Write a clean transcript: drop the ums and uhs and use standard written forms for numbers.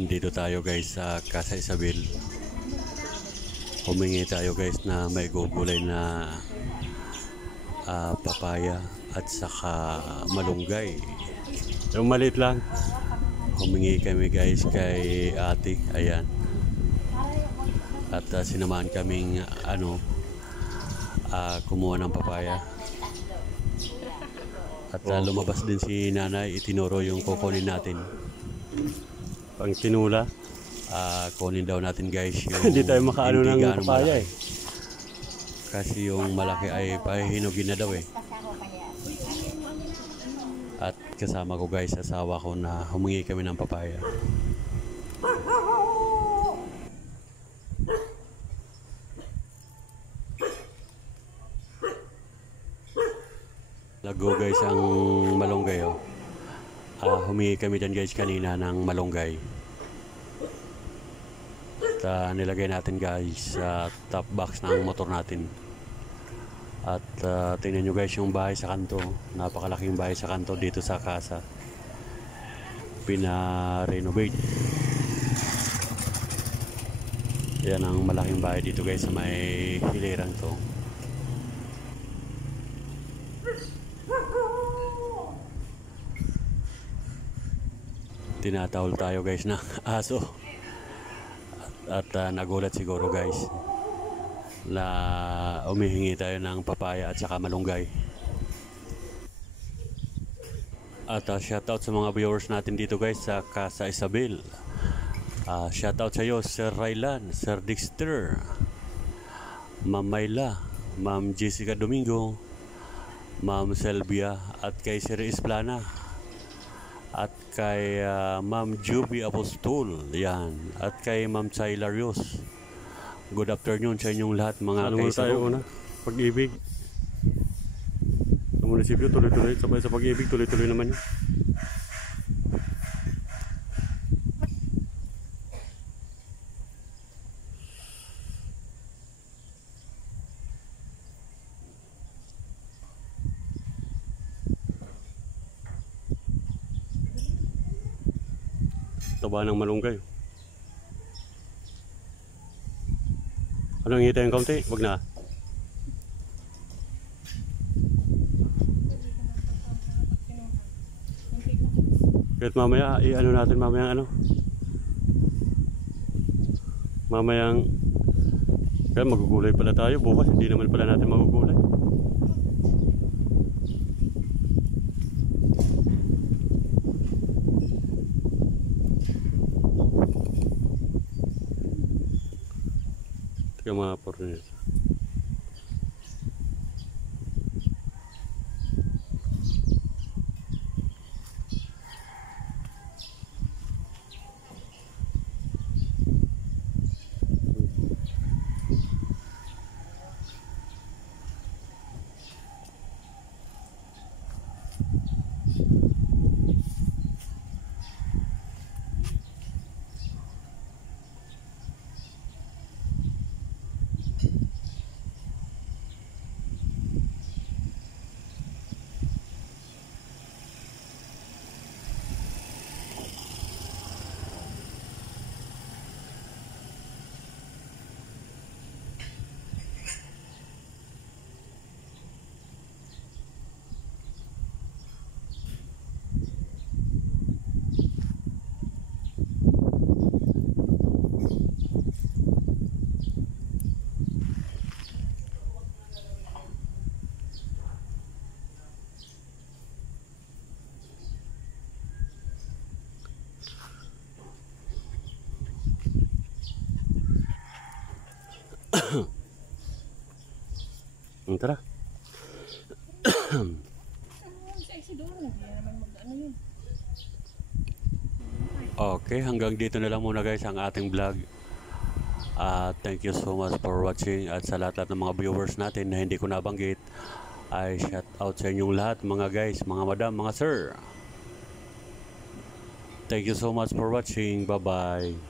Andito tayo guys sa Casa Isabel. Humingi tayo guys na may gugulay na papaya at saka malunggay. Yung maliit lang. Humingi kami guys kay ate. Ayan. At sinamahan kaming kumuha ng papaya. At lumabas din si nanay. Itinuro yung kukunin natin. Pang tinula, kunin daw natin guys yung hindi tayo makaano ng papaya kasi yung malaki ay pahihinugin na daw At kasama ko guys, asawa ko na humingi kami ng papaya. Lago guys ang malunggay humingi kami dyan guys kanina ng malunggay. At nilagay natin guys sa top box ng motor natin. At tingnan nyo guys yung bahay sa kanto. Napakalaking bahay sa kanto dito sa casa. Pina-renovate. Yan ang malaking bahay dito guys sa may hilirang to. Tinatawal tayo guys na aso. At nagulat siguro guys na umihingi tayo ng papaya at saka malunggay. At shoutout sa mga viewers natin dito guys sa Casa Isabel. Shoutout sa iyo Sir Raylan, Sir Dexter, Ma'am Mayla, Ma'am Jessica Domingo, Ma'am Selvia, at kay Sir Isplana, at kay Ma'am Juby Apostol, yan, at kay Ma'am Sailarios. Good afternoon sa inyong lahat mga kaisa. Tayo una, Pag-ibig sa munisipyo, tuloy-tuloy, sabay sa Pag-ibig, tuloy-tuloy naman yun. Taba ng malunggay. Anong hita yung kaunti? Wag na. Kahit mamaya, ano natin mamayang mamayang kaya magugulay pala tayo. Bukas hindi naman pala natin magugulay. Tika mga porners. Tara. Okay, hanggang dito na lang muna guys ang ating vlog. Thank you so much for watching, at sa lahat ng mga viewers natin na hindi ko nabanggit, ay shout out sa inyong lahat mga guys, mga madam, mga sir. Thank you so much for watching. Bye bye.